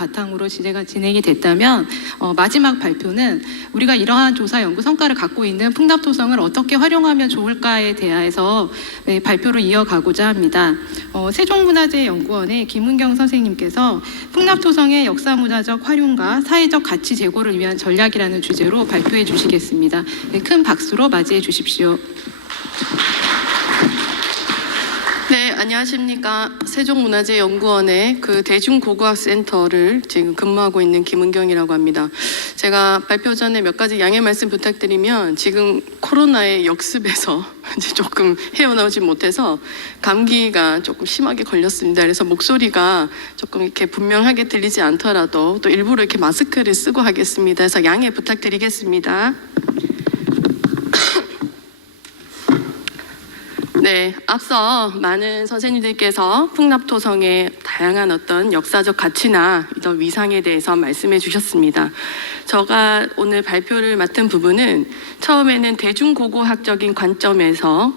바탕으로 진행이 됐다면 마지막 발표는 우리가 이러한 조사 연구 성과를 갖고 있는 풍납토성을 어떻게 활용하면 좋을까에 대해서 발표를 이어가고자 합니다. 세종문화재연구원의 김은경 선생님께서 풍납토성의 역사문화적 활용과 사회적 가치 제고를 위한 전략이라는 주제로 발표해 주시겠습니다. 큰 박수로 맞이해 주십시오. 네, 안녕하십니까. 세종문화재연구원의 그 대중고고학센터를 지금 근무하고 있는 김은경이라고 합니다. 제가 발표 전에 몇 가지 양해 말씀 부탁드리면 지금 코로나의 역습에서 이제 조금 헤어나오지 못해서 감기가 조금 심하게 걸렸습니다. 그래서 목소리가 조금 이렇게 분명하게 들리지 않더라도 또 일부러 이렇게 마스크를 쓰고 하겠습니다. 그래서 양해 부탁드리겠습니다. 네, 앞서 많은 선생님들께서 풍납토성의 다양한 어떤 역사적 가치나 이런 위상에 대해서 말씀해 주셨습니다. 제가 오늘 발표를 맡은 부분은 처음에는 대중고고학적인 관점에서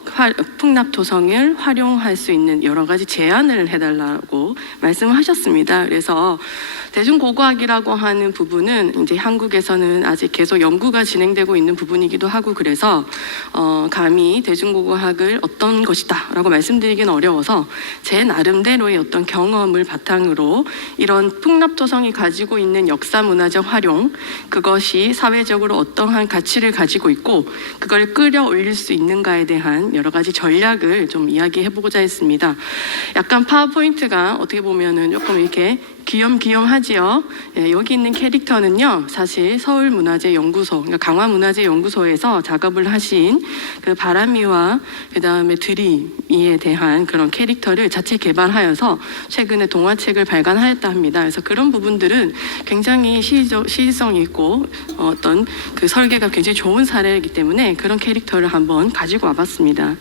풍납토성을 활용할 수 있는 여러 가지 제안을 해달라고 말씀을 하셨습니다. 그래서 대중고고학이라고 하는 부분은 이제 한국에서는 아직 계속 연구가 진행되고 있는 부분이기도 하고 그래서 감히 대중고고학을 어떤 것이다 라고 말씀드리기는 어려워서 제 나름대로의 어떤 경험을 바탕으로 이런 풍납토성이 가지고 있는 역사문화적 활용, 그것이 사회적으로 어떠한 가치를 가지고 있고 그걸 끌어올릴 수 있는가에 대한 여러 가지 전략을 좀 이야기해보고자 했습니다. 약간 파워포인트가 어떻게 보면은 조금 이렇게 귀염귀염하지요. 예, 여기 있는 캐릭터는요, 사실 서울문화재연구소, 그러니까 강화문화재연구소에서 작업을 하신 그 바람이와 그 다음에 드림이에 대한 그런 캐릭터를 자체 개발하여서 최근에 동화책을 발간하였다 합니다. 그래서 그런 부분들은 굉장히 시의성 있고 어떤 그 설계가 굉장히 좋은 사례이기 때문에 그런 캐릭터를 한번 가지고 와봤습니다.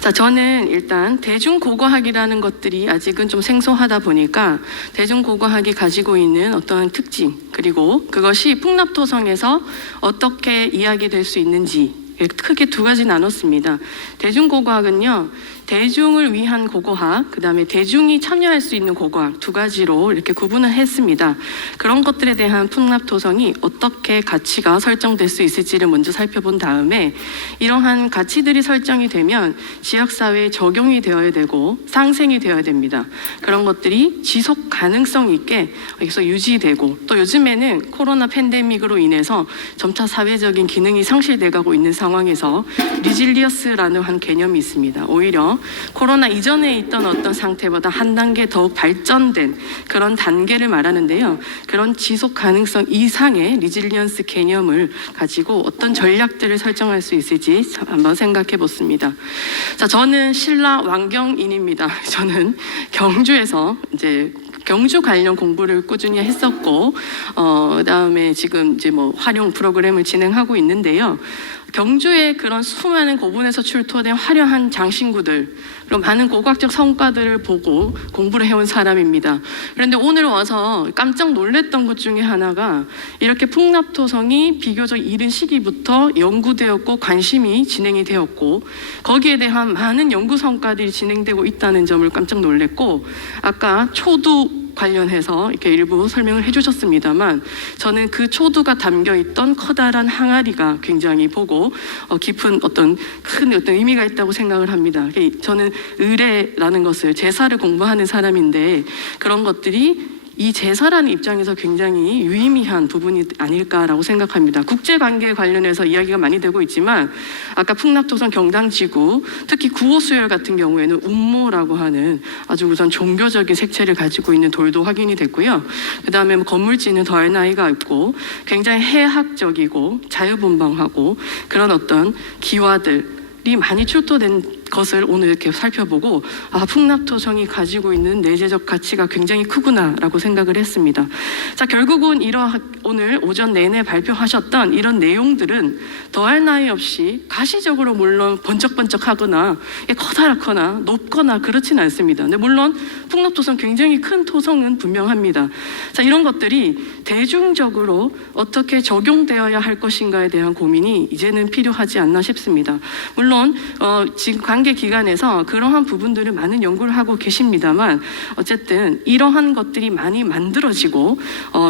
자, 저는 일단 대중고고학이라는 것들이 아직은 좀 생소하다 보니까 대중고고학이 가지고 있는 어떤 특징, 그리고 그것이 풍납토성에서 어떻게 이야기될 수 있는지 크게 두 가지 나눴습니다. 대중고고학은요, 대중을 위한 고고학, 그 다음에 대중이 참여할 수 있는 고고학 두 가지로 이렇게 구분을 했습니다. 그런 것들에 대한 풍납토성이 어떻게 가치가 설정될 수 있을지를 먼저 살펴본 다음에 이러한 가치들이 설정이 되면 지역사회에 적용이 되어야 되고 상생이 되어야 됩니다. 그런 것들이 지속 가능성 있게 여기서 유지되고 또 요즘에는 코로나 팬데믹으로 인해서 점차 사회적인 기능이 상실돼가고 있는 상황에서 리질리어스라는 한 개념이 있습니다. 오히려 코로나 이전에 있던 어떤 상태보다 한 단계 더욱 발전된 그런 단계를 말하는데요. 그런 지속 가능성 이상의 리질리언스 개념을 가지고 어떤 전략들을 설정할 수 있을지 한번 생각해 보습니다. 자, 저는 신라 왕경인입니다. 저는 경주에서 이제 경주 관련 공부를 꾸준히 했었고, 그다음에 지금 이제 뭐 활용 프로그램을 진행하고 있는데요. 경주의 그런 수많은 고분에서 출토된 화려한 장신구들, 그리고 많은 고고학적 성과들을 보고 공부를 해온 사람입니다. 그런데 오늘 와서 깜짝 놀랐던 것 중에 하나가 이렇게 풍납토성이 비교적 이른 시기부터 연구되었고 관심이 진행이 되었고 거기에 대한 많은 연구 성과들이 진행되고 있다는 점을 깜짝 놀랐고, 아까 초두 관련해서 이렇게 일부 설명을 해주셨습니다만 저는 그 초두가 담겨 있던 커다란 항아리가 굉장히 보고 깊은 어떤 큰 어떤 의미가 있다고 생각을 합니다. 저는 의례라는 것을, 제사를 공부하는 사람인데 그런 것들이 이 제사라는 입장에서 굉장히 유의미한 부분이 아닐까라고 생각합니다. 국제관계 관련해서 이야기가 많이 되고 있지만 아까 풍납토성 경당지구, 특히 구호수열 같은 경우에는 운모라고 하는 아주 우선 종교적인 색채를 가지고 있는 돌도 확인이 됐고요. 그 다음에 건물지는 더할 나위가 없고 굉장히 해학적이고 자유분방하고 그런 어떤 기와들이 많이 출토된 것을 오늘 이렇게 살펴보고 풍납토성이 가지고 있는 내재적 가치가 굉장히 크구나라고 생각을 했습니다. 자, 결국은 오늘 오전 내내 발표하셨던 이런 내용들은 더할 나위 없이 가시적으로 물론 번쩍번쩍하거나 커다랗거나 높거나 그렇지는 않습니다. 근데 물론 풍납토성 굉장히 큰 토성은 분명합니다. 자, 이런 것들이 대중적으로 어떻게 적용되어야 할 것인가에 대한 고민이 이제는 필요하지 않나 싶습니다. 물론 지금 단계 기간에서 그러한 부분들을 많은 연구를 하고 계십니다만 어쨌든 이러한 것들이 많이 만들어지고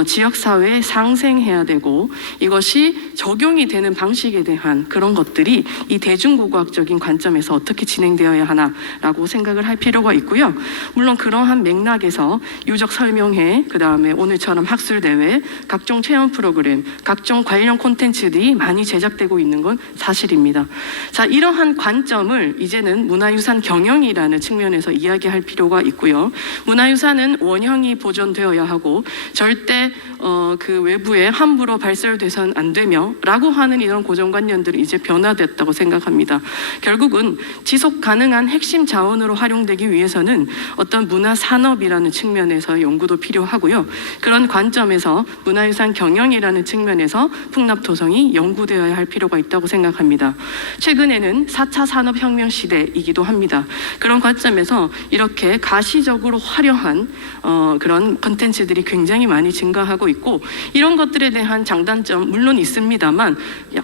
지역사회에 상생해야 되고 이것이 적용이 되는 방식에 대한 그런 것들이 이 대중고고학적인 관점에서 어떻게 진행되어야 하나라고 생각을 할 필요가 있고요. 물론 그러한 맥락에서 유적 설명회, 그 다음에 오늘처럼 학술대회, 각종 체험 프로그램, 각종 관련 콘텐츠들이 많이 제작되고 있는 건 사실입니다. 자, 이러한 관점을 이제는 문화유산 경영이라는 측면에서 이야기할 필요가 있고요. 문화유산은 원형이 보존되어야 하고 절대 그 외부에 함부로 발설돼서는 안 되며 라고 하는 이런 고정관념들이 이제 변화됐다고 생각합니다. 결국은 지속 가능한 핵심 자원으로 활용되기 위해서는 어떤 문화산업이라는 측면에서 연구도 필요하고요. 그런 관점에서 문화유산 경영이라는 측면에서 풍납토성이 연구되어야 할 필요가 있다고 생각합니다. 최근에는 4차 산업혁명 시대이기도 합니다. 그런 관점에서 이렇게 가시적으로 화려한 그런 컨텐츠들이 굉장히 많이 증가하고 있고 이런 것들에 대한 장단점 물론 있습니다만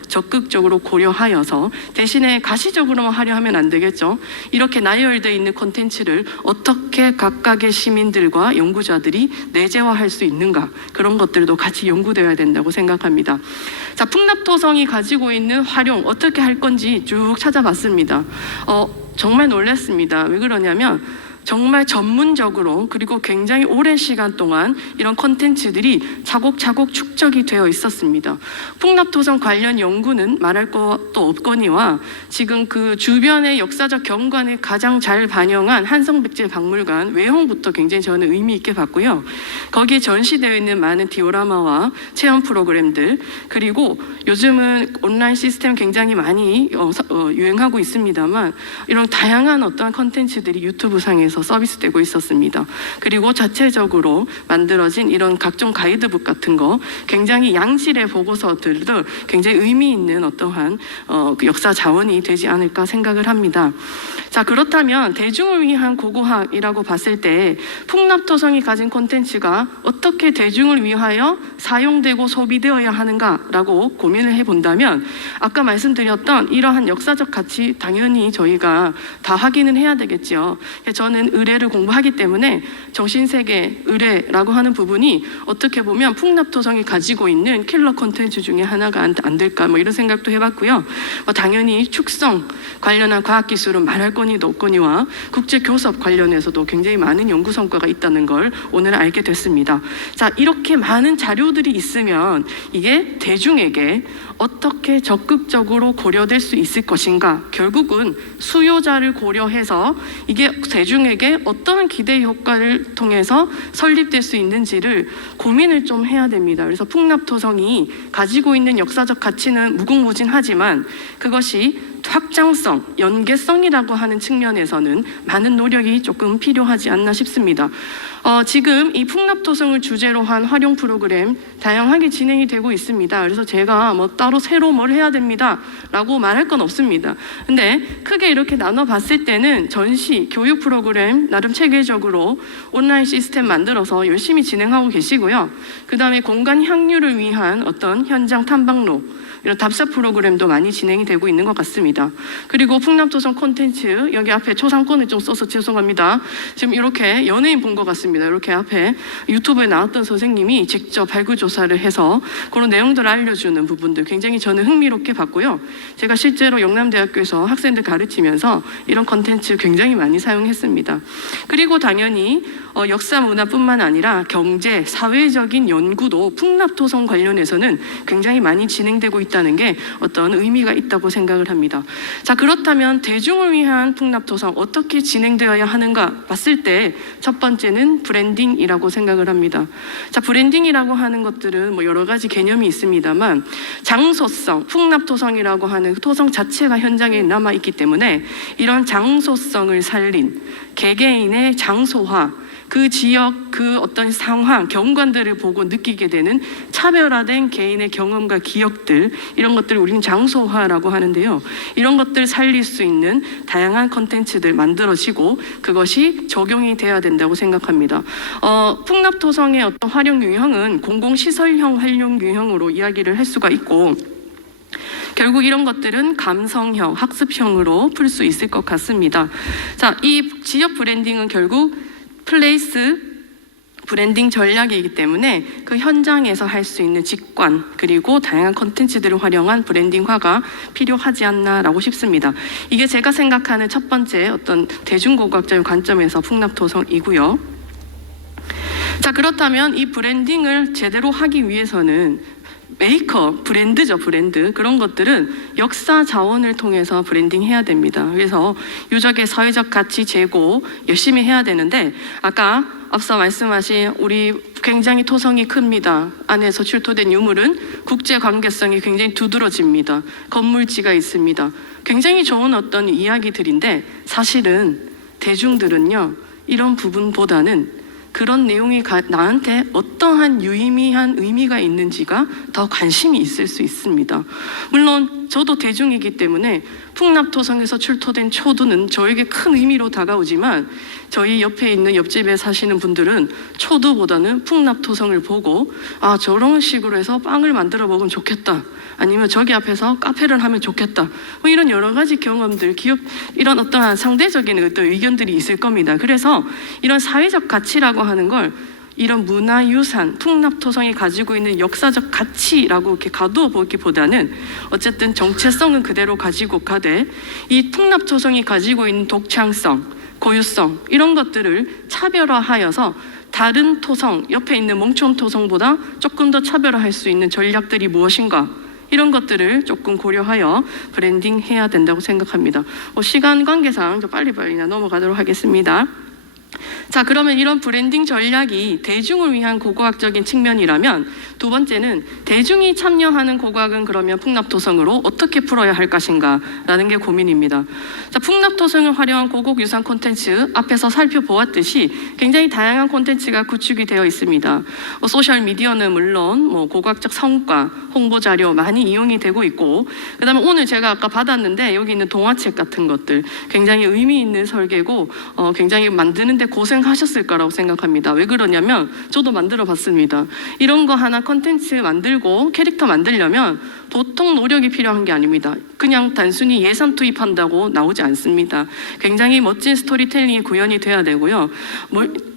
적극적으로 고려하여서 대신에 가시적으로만 화려하면 안 되겠죠. 이렇게 나열되어 있는 콘텐츠를 어떻게 각각의 시민들과 연구자들이 내재화할 수 있는가 그런 것들도 같이 연구되어야 된다고 생각합니다. 자, 풍납토성이 가지고 있는 활용 어떻게 할 건지 쭉 찾아봤습니다. 정말 놀랐습니다. 왜 그러냐면 정말 전문적으로 그리고 굉장히 오랜 시간 동안 이런 컨텐츠들이 차곡차곡 축적이 되어 있었습니다. 풍납토성 관련 연구는 말할 것도 없거니와 지금 그 주변의 역사적 경관을 가장 잘 반영한 한성백제박물관 외형부터 굉장히 저는 의미 있게 봤고요. 거기에 전시되어 있는 많은 디오라마와 체험 프로그램들 그리고 요즘은 온라인 시스템 굉장히 많이 유행하고 있습니다만 이런 다양한 어떠한 컨텐츠들이 유튜브 상에서 서비스되고 있었습니다. 그리고 자체적으로 만들어진 이런 각종 가이드북 같은 거 굉장히 양질의 보고서들도 굉장히 의미 있는 어떠한 그 역사 자원이 되지 않을까 생각을 합니다. 자, 그렇다면 대중을 위한 고고학이라고 봤을 때 풍납토성이 가진 콘텐츠가 어떻게 대중을 위하여 사용되고 소비되어야 하는가라고 고민을 해본다면 아까 말씀드렸던 이러한 역사적 가치 당연히 저희가 다 확인은 해야 되겠죠. 저는 의례를 공부하기 때문에 정신세계 의례라고 하는 부분이 어떻게 보면 풍납토성이 가지고 있는 킬러 콘텐츠 중에 하나가 안 될까 뭐 이런 생각도 해봤고요. 당연히 축성 관련한 과학기술은 말할 거니도 없거니와 국제교섭 관련해서도 굉장히 많은 연구 성과가 있다는 걸 오늘 알게 됐습니다. 자, 이렇게 많은 자료들이 있으면 이게 대중에게 어떻게 적극적으로 고려될 수 있을 것인가? 결국은 수요자를 고려해서 이게 대중에게 어떤 기대 효과를 통해서 설립될 수 있는지를 고민을 좀 해야 됩니다. 그래서 풍납토성이 가지고 있는 역사적 가치는 무궁무진하지만 그것이 확장성, 연계성이라고 하는 측면에서는 많은 노력이 조금 필요하지 않나 싶습니다. 지금 이 풍납토성을 주제로 한 활용 프로그램 다양하게 진행이 되고 있습니다. 그래서 제가 뭐 따로 새로 뭘 해야 됩니다 라고 말할 건 없습니다. 근데 크게 이렇게 나눠봤을 때는 전시, 교육 프로그램 나름 체계적으로 온라인 시스템 만들어서 열심히 진행하고 계시고요. 그 다음에 공간 향유를 위한 어떤 현장 탐방로 이런 답사 프로그램도 많이 진행이 되고 있는 것 같습니다. 그리고 풍납토성 콘텐츠 여기 앞에 초상권을 좀 써서 죄송합니다. 지금 이렇게 연예인 본 것 같습니다. 이렇게 앞에 유튜브에 나왔던 선생님이 직접 발굴 조사를 해서 그런 내용들을 알려주는 부분들 굉장히 저는 흥미롭게 봤고요. 제가 실제로 영남대학교에서 학생들 가르치면서 이런 콘텐츠 굉장히 많이 사용했습니다. 그리고 당연히 역사 문화뿐만 아니라 경제, 사회적인 연구도 풍납토성 관련해서는 굉장히 많이 진행되고 있다는 게 어떤 의미가 있다고 생각을 합니다. 자, 그렇다면 대중을 위한 풍납토성 어떻게 진행되어야 하는가 봤을 때 첫 번째는 브랜딩이라고 생각을 합니다. 자, 브랜딩이라고 하는 것들은 뭐 여러 가지 개념이 있습니다만 장소성, 풍납토성이라고 하는 토성 자체가 현장에 남아있기 때문에 이런 장소성을 살린 개개인의 장소화 그 지역, 그 어떤 상황, 경관들을 보고 느끼게 되는 차별화된 개인의 경험과 기억들 이런 것들을 우리는 장소화라고 하는데요. 이런 것들을 살릴 수 있는 다양한 콘텐츠들 만들어지고 그것이 적용이 돼야 된다고 생각합니다. 풍납토성의 어떤 활용 유형은 공공시설형 활용 유형으로 이야기를 할 수가 있고 결국 이런 것들은 감성형, 학습형으로 풀 수 있을 것 같습니다. 자, 이 지역 브랜딩은 결국 플레이스 브랜딩 전략이기 때문에 그 현장에서 할 수 있는 직관 그리고 다양한 콘텐츠들을 활용한 브랜딩화가 필요하지 않나라고 싶습니다. 이게 제가 생각하는 첫 번째 어떤 대중고고학적인 관점에서 풍납토성이고요. 자, 그렇다면 이 브랜딩을 제대로 하기 위해서는 메이커, 브랜드죠, 브랜드. 그런 것들은 역사 자원을 통해서 브랜딩 해야 됩니다. 그래서 유적의 사회적 가치 제고 열심히 해야 되는데, 아까 앞서 말씀하신 우리 굉장히 토성이 큽니다. 안에서 출토된 유물은 국제 관계성이 굉장히 두드러집니다. 건물지가 있습니다. 굉장히 좋은 어떤 이야기들인데, 사실은 대중들은요, 이런 부분보다는 그런 내용이 나한테 어떠한 유의미한 의미가 있는지가 더 관심이 있을 수 있습니다. 물론 저도 대중이기 때문에 풍납토성에서 출토된 초두는 저에게 큰 의미로 다가오지만, 저희 옆에 있는 옆집에 사시는 분들은 초두보다는 풍납토성을 보고 아, 저런 식으로 해서 빵을 만들어 먹으면 좋겠다, 아니면 저기 앞에서 카페를 하면 좋겠다, 뭐 이런 여러 가지 경험들, 이런 어떠한 상대적인 어떤 의견들이 있을 겁니다. 그래서 이런 사회적 가치라고 하는 걸 이런 문화유산, 풍납토성이 가지고 있는 역사적 가치라고 이렇게 가두어 보기보다는 어쨌든 정체성은 그대로 가지고 가되, 이 풍납토성이 가지고 있는 독창성, 고유성, 이런 것들을 차별화하여서 다른 토성, 옆에 있는 몽촌토성보다 조금 더 차별화할 수 있는 전략들이 무엇인가, 이런 것들을 조금 고려하여 브랜딩 해야 된다고 생각합니다. 시간 관계상 좀 빨리빨리 넘어가도록 하겠습니다. 자, 그러면 이런 브랜딩 전략이 대중을 위한 고고학적인 측면이라면, 두 번째는 대중이 참여하는 고고학은 그러면 풍납토성으로 어떻게 풀어야 할 것인가 라는 게 고민입니다. 자, 풍납토성을 활용한 고고유산 콘텐츠, 앞에서 살펴보았듯이 굉장히 다양한 콘텐츠가 구축이 되어 있습니다. 소셜미디어는 물론 고고학적 성과, 홍보자료 많이 이용이 되고 있고, 그 다음에 오늘 제가 아까 받았는데 여기 있는 동화책 같은 것들 굉장히 의미 있는 설계고 굉장히 만드는데 고생하셨을 거라고 생각합니다. 왜 그러냐면 저도 만들어 봤습니다. 이런 거 하나 컨텐츠 만들고 캐릭터 만들려면 보통 노력이 필요한 게 아닙니다. 그냥 단순히 예산 투입한다고 나오지 않습니다. 굉장히 멋진 스토리텔링이 구현이 돼야 되고요.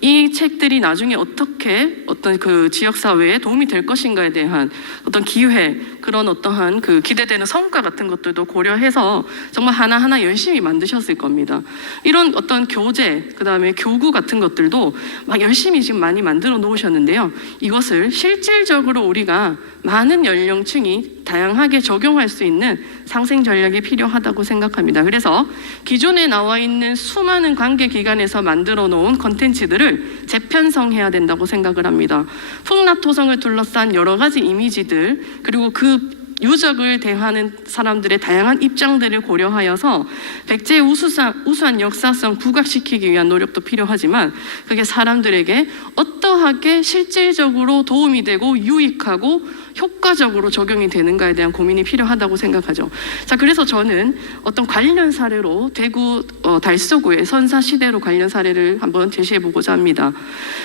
이 책들이 나중에 어떻게 어떤 그 지역사회에 도움이 될 것인가에 대한 어떤 기회, 그런 어떠한 그 기대되는 성과 같은 것들도 고려해서 정말 하나하나 열심히 만드셨을 겁니다. 이런 어떤 교재, 그 다음에 교구 같은 것들도 막 열심히 지금 많이 만들어 놓으셨는데요. 이것을 실질적으로 우리가 많은 연령층이 다양하게 적용할 수 있는 상생 전략이 필요하다고 생각합니다. 그래서 기존에 나와 있는 수많은 관계기관에서 만들어 놓은 컨텐츠들을 재편성해야 된다고 생각을 합니다. 풍납토성을 둘러싼 여러 가지 이미지들, 그리고 그 유적을 대하는 사람들의 다양한 입장들을 고려하여서 백제의 우수한 역사성 부각시키기 위한 노력도 필요하지만, 그게 사람들에게 어떠하게 실질적으로 도움이 되고 유익하고 효과적으로 적용이 되는가에 대한 고민이 필요하다고 생각하죠. 자, 그래서 저는 어떤 관련 사례로 대구 달서구의 선사시대로 관련 사례를 한번 제시해 보고자 합니다.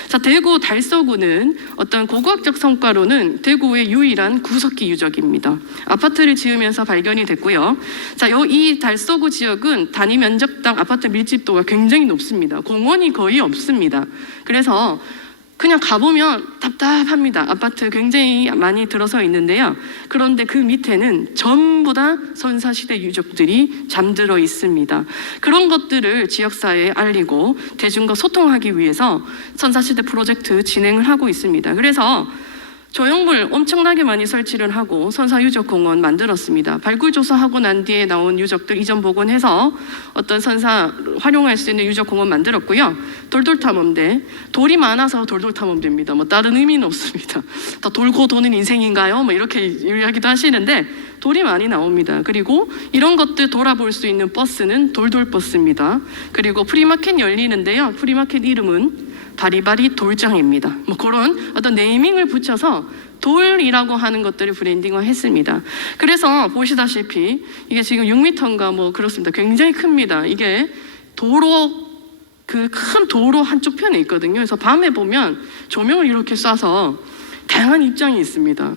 자, 대구 달서구는 어떤 고고학적 성과로는 대구의 유일한 구석기 유적입니다. 아파트를 지으면서 발견이 됐고요. 자, 이 달서구 지역은 단위 면적당 아파트 밀집도가 굉장히 높습니다. 공원이 거의 없습니다. 그래서 그냥 가보면 답답합니다. 아파트 굉장히 많이 들어서 있는데요. 그런데 그 밑에는 전부 다 선사시대 유적들이 잠들어 있습니다. 그런 것들을 지역사회에 알리고 대중과 소통하기 위해서 선사시대 프로젝트 진행을 하고 있습니다. 그래서 조형물 엄청나게 많이 설치를 하고 선사유적공원 만들었습니다. 발굴조사하고 난 뒤에 나온 유적들 이전 복원해서 어떤 선사 활용할 수 있는 유적공원 만들었고요. 돌돌탐험대, 돌이 많아서 돌돌탐험대입니다. 다른 의미는 없습니다. 다 돌고 도는 인생인가요? 이렇게 이야기도 하시는데 돌이 많이 나옵니다. 그리고 이런 것들 돌아볼 수 있는 버스는 돌돌버스입니다. 그리고 프리마켓 열리는데요. 프리마켓 이름은 바리바리 돌장입니다. 그런 어떤 네이밍을 붙여서 돌이라고 하는 것들을 브랜딩화 했습니다. 그래서 보시다시피 이게 지금 6m인가 그렇습니다. 굉장히 큽니다. 이게 도로, 그 큰 도로 한쪽 편에 있거든요. 그래서 밤에 보면 조명을 이렇게 쏴서 다양한 입장이 있습니다.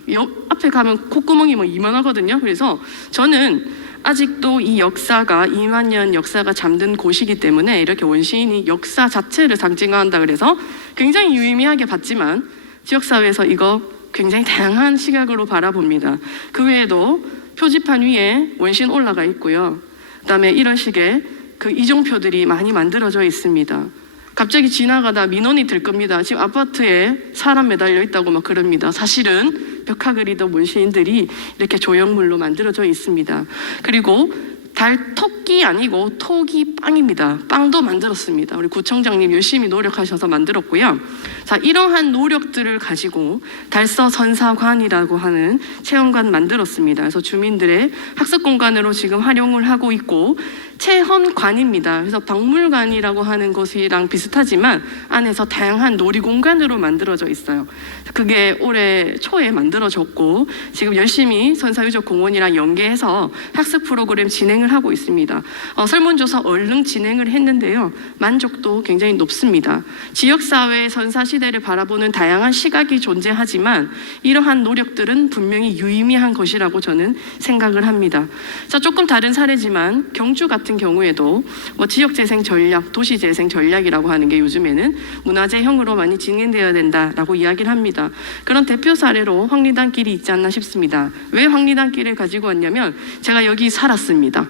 앞에 가면 콧구멍이 뭐 이만하거든요. 그래서 저는 아직도 이 역사가 2만 년 역사가 잠든 곳이기 때문에 이렇게 원시인이 역사 자체를 상징한다 그래서 굉장히 유의미하게 봤지만 지역사회에서 이거 굉장히 다양한 시각으로 바라봅니다. 그 외에도 표지판 위에 원시인 올라가 있고요. 그다음에 이런 식의 그 이종표들이 많이 만들어져 있습니다. 갑자기 지나가다 민원이 들 겁니다. 지금 아파트에 사람 매달려 있다고 막 그럽니다. 사실은 벽화 그리던 원시인들이 이렇게 조형물로 만들어져 있습니다. 그리고 달토끼 아니고 토기 빵입니다. 빵도 만들었습니다. 우리 구청장님 열심히 노력하셔서 만들었고요. 자, 이러한 노력들을 가지고 달서 선사관이라고 하는 체험관 만들었습니다. 그래서 주민들의 학습 공간으로 지금 활용을 하고 있고 체험관입니다. 그래서 박물관이라고 하는 것이랑 비슷하지만 안에서 다양한 놀이 공간으로 만들어져 있어요. 그게 올해 초에 만들어졌고 지금 열심히 선사유적공원이랑 연계해서 학습 프로그램 진행을 하고 있습니다. 설문조사 얼른 진행을 했는데요. 만족도 굉장히 높습니다. 지역사회의 선사시대를 바라보는 다양한 시각이 존재하지만 이러한 노력들은 분명히 유의미한 것이라고 저는 생각을 합니다. 자, 조금 다른 사례지만 경주 같은 경우에도 지역재생 전략, 도시재생 전략이라고 하는 게 요즘에는 문화재형으로 많이 진행되어야 된다라고 이야기를 합니다. 그런 대표 사례로 황리단길이 있지 않나 싶습니다. 왜 황리단길을 가지고 왔냐면 제가 여기 살았습니다.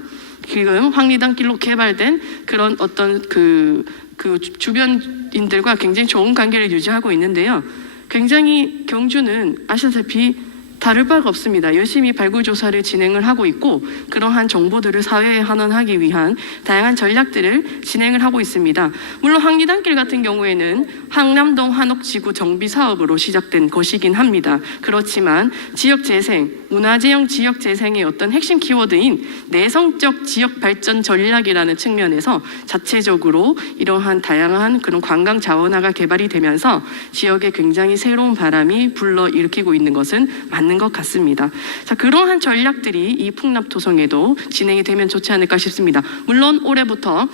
지금 황리단길로 개발된 그런 어떤 그 주변인들과 굉장히 좋은 관계를 유지하고 있는데요. 굉장히 경주는 아시다시피 다를 바가 없습니다. 열심히 발굴 조사를 진행을 하고 있고 그러한 정보들을 사회에 환원하기 위한 다양한 전략들을 진행을 하고 있습니다. 물론 황리단길 같은 경우에는 황남동 한옥지구 정비 사업으로 시작된 것이긴 합니다. 그렇지만 지역재생, 문화재형 지역재생의 어떤 핵심 키워드인 내성적 지역 발전 전략이라는 측면에서 자체적으로 이러한 다양한 그런 관광 자원화가 개발이 되면서 지역에 굉장히 새로운 바람이 불러일으키고 있는 것은 맞는 것 같습니다. 자, 그러한 전략들이 이 풍납토성에도 진행이 되면 좋지 않을까 싶습니다. 물론 올해부터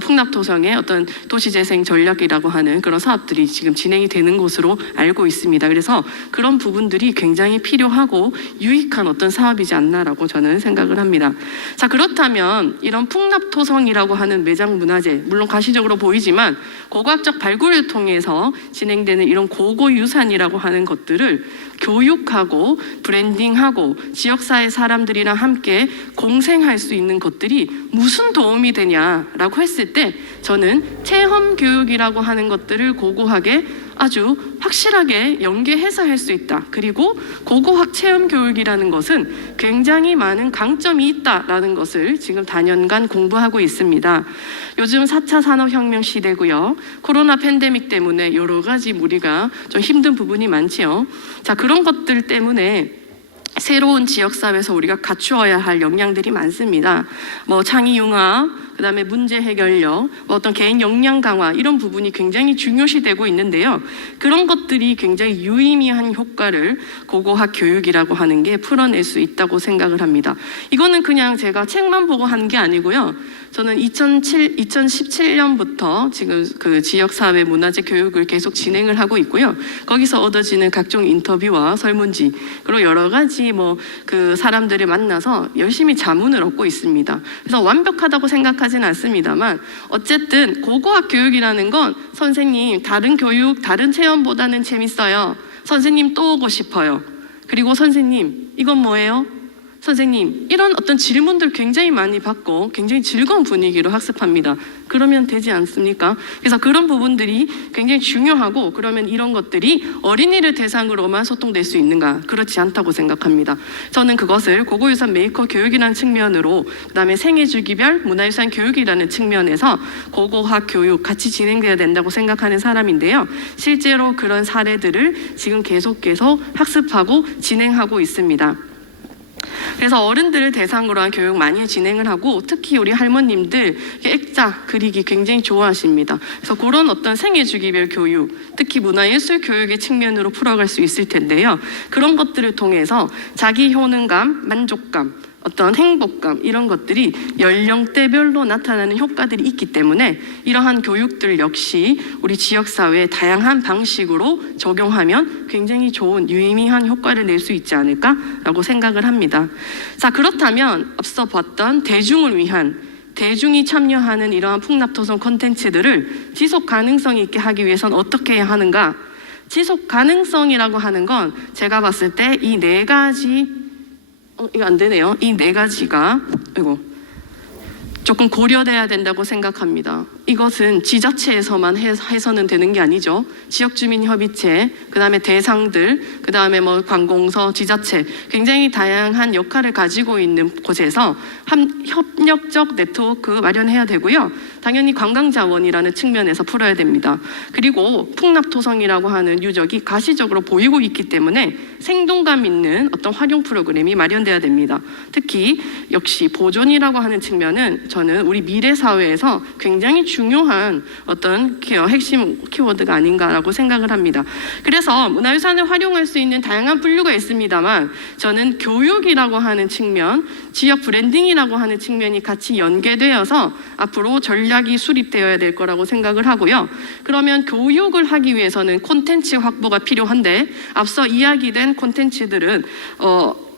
풍납토성의 어떤 도시재생 전략이라고 하는 그런 사업들이 지금 진행이 되는 것으로 알고 있습니다. 그래서 그런 부분들이 굉장히 필요하고 유익한 어떤 사업이지 않나라고 저는 생각을 합니다. 자, 그렇다면 이런 풍납토성이라고 하는 매장 문화재, 물론 가시적으로 보이지만 고고학적 발굴을 통해서 진행되는 이런 고고유산이라고 하는 것들을 교육하고 브랜딩하고 지역사회 사람들이랑 함께 공생할 수 있는 것들이 무슨 도움이 되냐라고 했을 때 저는 체험 교육이라고 하는 것들을 고고하게 아주 확실하게 연계해서 할 수 있다. 그리고 고고학 체험 교육이라는 것은 굉장히 많은 강점이 있다라는 것을 지금 다년간 공부하고 있습니다. 요즘 4차 산업혁명 시대고요. 코로나 팬데믹 때문에 여러 가지 우리가 좀 힘든 부분이 많지요. 자, 그런 것들 때문에 새로운 지역사회에서 우리가 갖추어야 할 역량들이 많습니다. 창의융합, 그다음에 문제 해결력, 어떤 개인 역량 강화 이런 부분이 굉장히 중요시되고 있는데요. 그런 것들이 굉장히 유의미한 효과를 고고학 교육이라고 하는 게 풀어낼 수 있다고 생각을 합니다. 이거는 그냥 제가 책만 보고 한 게 아니고요. 저는 2017년부터 지금 그 지역사회 문화재 교육을 계속 진행을 하고 있고요. 거기서 얻어지는 각종 인터뷰와 설문지, 그리고 여러 가지 그 사람들을 만나서 열심히 자문을 얻고 있습니다. 그래서 완벽하다고 생각하지는 않습니다만 어쨌든 고고학 교육이라는 건 선생님 다른 교육, 다른 체험보다는 재밌어요. 선생님 또 오고 싶어요. 그리고 선생님 이건 뭐예요? 선생님 이런 어떤 질문들 굉장히 많이 받고 굉장히 즐거운 분위기로 학습합니다. 그러면 되지 않습니까? 그래서 그런 부분들이 굉장히 중요하고 그러면 이런 것들이 어린이를 대상으로만 소통될 수 있는가? 그렇지 않다고 생각합니다. 저는 그것을 고고유산 메이커 교육이라는 측면으로 그다음에 생애주기별 문화유산 교육이라는 측면에서 고고학 교육 같이 진행돼야 된다고 생각하는 사람인데요. 실제로 그런 사례들을 지금 계속 학습하고 진행하고 있습니다. 그래서 어른들을 대상으로 한 교육 많이 진행을 하고 특히 우리 할머님들 액자 그리기 굉장히 좋아하십니다. 그래서 그런 어떤 생애주기별 교육, 특히 문화예술 교육의 측면으로 풀어갈 수 있을 텐데요. 그런 것들을 통해서 자기 효능감, 만족감, 어떤 행복감 이런 것들이 연령대별로 나타나는 효과들이 있기 때문에 이러한 교육들 역시 우리 지역사회에 다양한 방식으로 적용하면 굉장히 좋은 유의미한 효과를 낼 수 있지 않을까라고 생각을 합니다. 자, 그렇다면 앞서 봤던 대중을 위한 대중이 참여하는 이러한 풍납토성 콘텐츠들을 지속 가능성 있게 하기 위해서는 어떻게 해야 하는가? 지속 가능성이라고 하는 건 제가 봤을 때 이 네 가지 이거 안 되네요. 이 네 가지가 조금 고려돼야 된다고 생각합니다. 이것은 지자체에서만 해서는 되는 게 아니죠. 지역주민협의체, 그 다음에 대상들, 그 다음에 뭐 관공서, 지자체 굉장히 다양한 역할을 가지고 있는 곳에서 협력적 네트워크 마련해야 되고요. 당연히 관광자원이라는 측면에서 풀어야 됩니다. 그리고 풍납토성이라고 하는 유적이 가시적으로 보이고 있기 때문에 생동감 있는 어떤 활용 프로그램이 마련돼야 됩니다. 특히 역시 보존이라고 하는 측면은 저는 우리 미래 사회에서 굉장히 중요한 어떤 핵심 키워드가 아닌가라고 생각을 합니다. 그래서 문화유산을 활용할 수 있는 다양한 분류가 있습니다만 저는 교육이라고 하는 측면, 지역 브랜딩이라고 하는 측면이 같이 연계되어서 앞으로 전략이 수립되어야 될 거라고 생각을 하고요. 그러면 교육을 하기 위해서는 콘텐츠 확보가 필요한데 앞서 이야기된 콘텐츠들은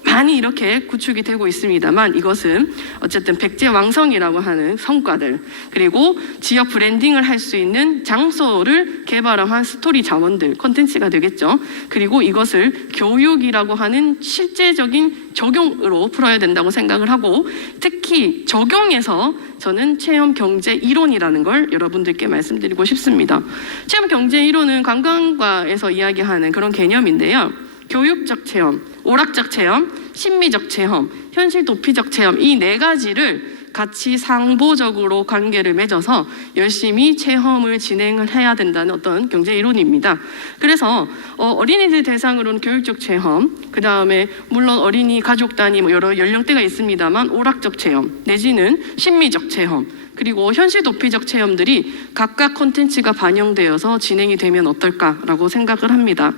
많이 이렇게 구축이 되고 있습니다만 이것은 어쨌든 백제왕성이라고 하는 성과들 그리고 지역 브랜딩을 할 수 있는 장소를 개발한 스토리 자원들 콘텐츠가 되겠죠. 그리고 이것을 교육이라고 하는 실제적인 적용으로 풀어야 된다고 생각을 하고 특히 적용에서 저는 체험 경제 이론이라는 걸 여러분들께 말씀드리고 싶습니다. 체험 경제 이론은 관광과에서 이야기하는 그런 개념인데요. 교육적 체험, 오락적 체험, 심미적 체험, 현실 도피적 체험 이 네 가지를 같이 상보적으로 관계를 맺어서 열심히 체험을 진행을 해야 된다는 어떤 경제 이론입니다. 그래서 어린이들 대상으로는 교육적 체험, 그 다음에 물론 어린이 가족 단위 뭐 여러 연령대가 있습니다만 오락적 체험 내지는 심미적 체험 그리고 현실 도피적 체험들이 각각 콘텐츠가 반영되어서 진행이 되면 어떨까라고 생각을 합니다.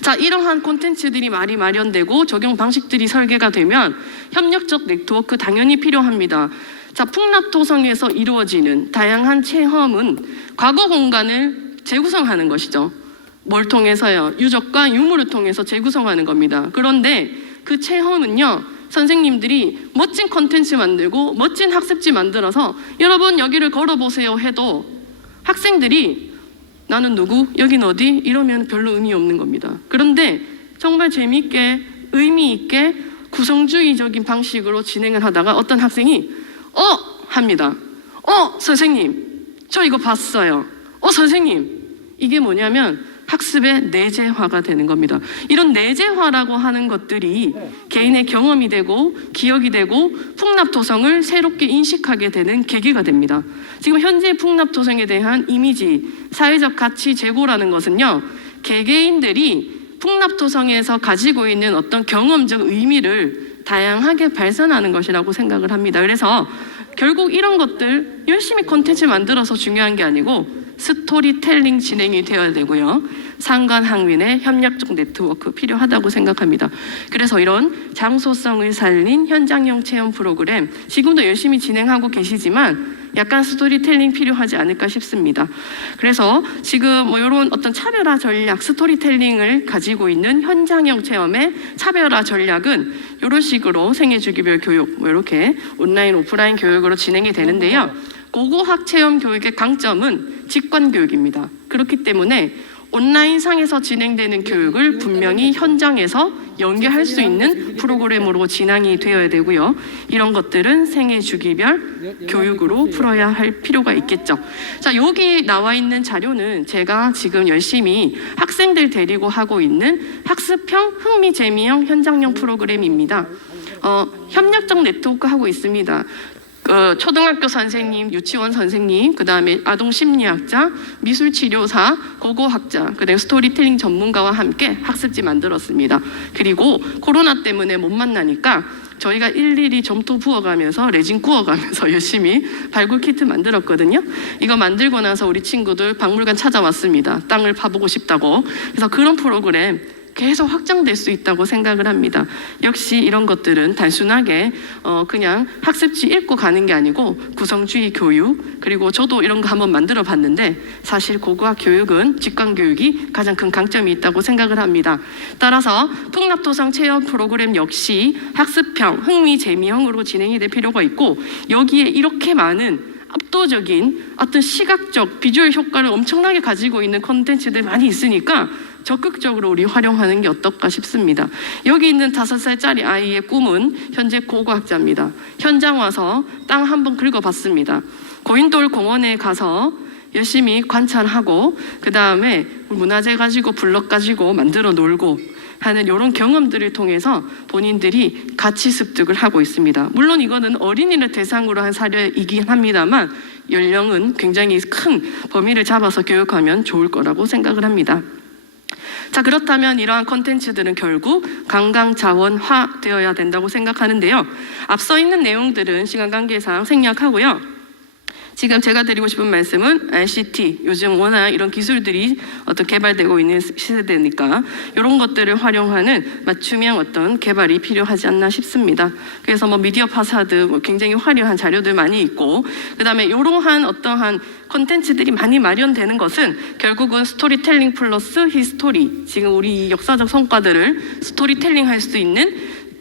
자, 이러한 콘텐츠들이 많이 마련되고 적용 방식들이 설계가 되면 협력적 네트워크 당연히 필요합니다. 자, 풍납토성에서 이루어지는 다양한 체험은 과거 공간을 재구성하는 것이죠. 뭘 통해서요? 유적과 유물을 통해서 재구성하는 겁니다. 그런데 그 체험은요, 선생님들이 멋진 콘텐츠 만들고 멋진 학습지 만들어서 여러분 여기를 걸어보세요 해도 학생들이 나는 누구? 여긴 어디? 이러면 별로 의미 없는 겁니다. 그런데 정말 재미있게 의미 있게 구성주의적인 방식으로 진행을 하다가 어떤 학생이 합니다. 선생님 저 이거 봤어요. 선생님 이게 뭐냐면 학습의 내재화가 되는 겁니다. 이런 내재화라고 하는 것들이 개인의 경험이 되고 기억이 되고 풍납토성을 새롭게 인식하게 되는 계기가 됩니다. 지금 현재 풍납토성에 대한 이미지, 사회적 가치 제고라는 것은요, 개개인들이 풍납토성에서 가지고 있는 어떤 경험적 의미를 다양하게 발산하는 것이라고 생각을 합니다. 그래서 결국 이런 것들 열심히 콘텐츠 만들어서 중요한 게 아니고 스토리텔링 진행이 되어야 되고요. 상관학민의 협력적 네트워크 필요하다고 생각합니다. 그래서 이런 장소성을 살린 현장형 체험 프로그램 지금도 열심히 진행하고 계시지만 약간 스토리텔링 필요하지 않을까 싶습니다. 그래서 지금 뭐 이런 어떤 차별화 전략, 스토리텔링을 가지고 있는 현장형 체험의 차별화 전략은 이런 식으로 생애주기별 교육, 뭐 이렇게 온라인, 오프라인 교육으로 진행이 되는데요. 고고학 체험 교육의 강점은 직관 교육입니다. 그렇기 때문에 온라인상에서 진행되는 교육을 분명히 현장에서 연계할 수 있는 프로그램으로 진행이 되어야 되고요. 이런 것들은 생애 주기별 교육으로 풀어야 할 필요가 있겠죠. 자, 여기 나와 있는 자료는 제가 지금 열심히 학생들 데리고 하고 있는 학습형 흥미재미형 현장형 프로그램입니다. 협력적 네트워크 하고 있습니다. 초등학교 선생님, 유치원 선생님, 그 다음에 아동심리학자, 미술치료사, 고고학자, 그리고 스토리텔링 전문가와 함께 학습지 만들었습니다. 그리고 코로나 때문에 못 만나니까 저희가 일일이 점토 부어가면서 레진 구워가면서 열심히 발굴 키트 만들었거든요. 이거 만들고 나서 우리 친구들 박물관 찾아왔습니다. 땅을 파보고 싶다고. 그래서 그런 프로그램 계속 확장될 수 있다고 생각을 합니다. 역시 이런 것들은 단순하게 그냥 학습지 읽고 가는 게 아니고 구성주의 교육, 그리고 저도 이런 거 한번 만들어 봤는데 사실 고고학 교육은 직관 교육이 가장 큰 강점이 있다고 생각을 합니다. 따라서 풍납토성 체험 프로그램 역시 학습형, 흥미, 재미형으로 진행이 될 필요가 있고, 여기에 이렇게 많은 압도적인 어떤 시각적 비주얼 효과를 엄청나게 가지고 있는 콘텐츠들이 많이 있으니까 적극적으로 우리 활용하는 게 어떨까 싶습니다. 여기 있는 5살짜리 아이의 꿈은 현재 고고학자입니다. 현장 와서 땅 한번 긁어봤습니다. 고인돌 공원에 가서 열심히 관찰하고 그 다음에 문화재 가지고 블럭 가지고 만들어 놀고 하는 이런 경험들을 통해서 본인들이 가치 습득을 하고 있습니다. 물론 이거는 어린이를 대상으로 한 사례이긴 합니다만 연령은 굉장히 큰 범위를 잡아서 교육하면 좋을 거라고 생각을 합니다. 자, 그렇다면 이러한 콘텐츠들은 결국 관광자원화 되어야 된다고 생각하는데요. 앞서 있는 내용들은 시간 관계상 생략하고요. 지금 제가 드리고 싶은 말씀은 ICT, 요즘 워낙 이런 기술들이 개발되고 있는 시대니까 이런 것들을 활용하는 맞춤형 어떤 개발이 필요하지 않나 싶습니다. 그래서 미디어 파사드 굉장히 화려한 자료들 많이 있고, 그 다음에 이러한 어떠한 콘텐츠들이 많이 마련되는 것은 결국은 스토리텔링 플러스 히스토리, 지금 우리 이 역사적 성과들을 스토리텔링 할 수 있는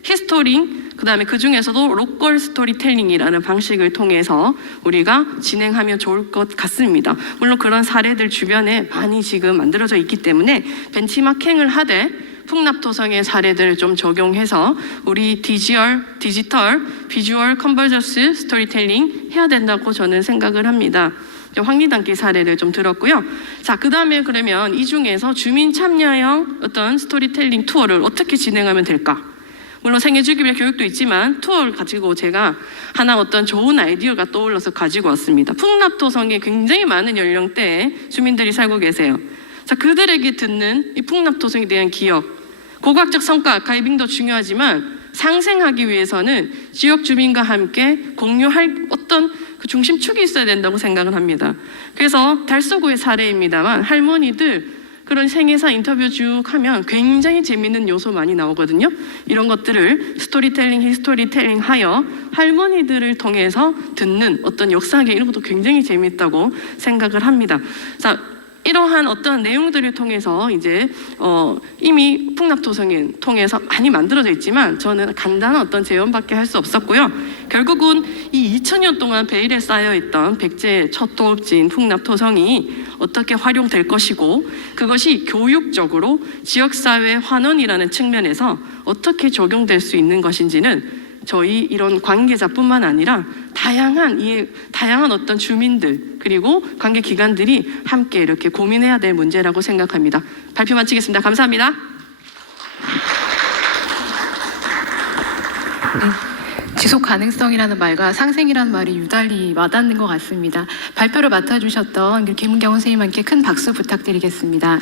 히스토링, 그 다음에 그 중에서도 로컬 스토리텔링이라는 방식을 통해서 우리가 진행하면 좋을 것 같습니다. 물론 그런 사례들 주변에 많이 지금 만들어져 있기 때문에 벤치마킹을 하되 풍납토성의 사례들을 좀 적용해서 우리 디지털, 비주얼 컨버전스 스토리텔링 해야 된다고 저는 생각을 합니다. 황리단길 사례를 좀 들었고요. 자, 그 다음에 그러면 이 중에서 주민 참여형 어떤 스토리텔링 투어를 어떻게 진행하면 될까? 물론 생애주기별 교육도 있지만 투어를 가지고 제가 하나 어떤 좋은 아이디어가 떠올라서 가지고 왔습니다. 풍납토성에 굉장히 많은 연령대의 주민들이 살고 계세요. 자, 그들에게 듣는 이 풍납토성에 대한 기억, 고고학적 성과 아카이빙도 중요하지만 상생하기 위해서는 지역 주민과 함께 공유할 어떤 그 중심축이 있어야 된다고 생각을 합니다. 그래서 달서구의 사례입니다만 할머니들 그런 생애사 인터뷰 쭉 하면 굉장히 재밌는 요소 많이 나오거든요. 이런 것들을 스토리텔링, 히스토리텔링 하여 할머니들을 통해서 듣는 어떤 역사계 이런 것도 굉장히 재밌다고 생각을 합니다. 자, 이러한 어떤 내용들을 통해서 이제 이미 풍납토성을 통해서 많이 만들어져 있지만 저는 간단한 어떤 재현밖에 할 수 없었고요. 결국은 이 2000년 동안 베일에 쌓여있던 백제 첫 도읍지인 풍납토성이 어떻게 활용될 것이고 그것이 교육적으로 지역사회 환원이라는 측면에서 어떻게 적용될 수 있는 것인지는 저희 이런 관계자뿐만 아니라 다양한 어떤 주민들 그리고 관계 기관들이 함께 이렇게 고민해야 될 문제라고 생각합니다. 발표 마치겠습니다. 감사합니다. 지속 가능성이라는 말과 상생이라는 말이 유달리 와닿는 것 같습니다. 발표를 맡아주셨던 김은경 선생님께 큰 박수 부탁드리겠습니다.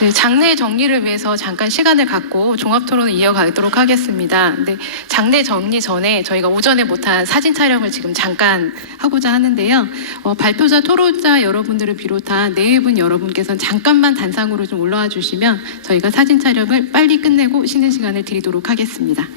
네, 장례 정리를 위해서 잠깐 시간을 갖고 종합토론을 이어가도록 하겠습니다. 네, 장례 정리 전에 저희가 오전에 못한 사진 촬영을 지금 잠깐 하고자 하는데요. 발표자, 토론자 여러분들을 비롯한 네 분 여러분께서는 잠깐만 단상으로 좀 올라와 주시면 저희가 사진 촬영을 빨리 끝내고 쉬는 시간을 드리도록 하겠습니다.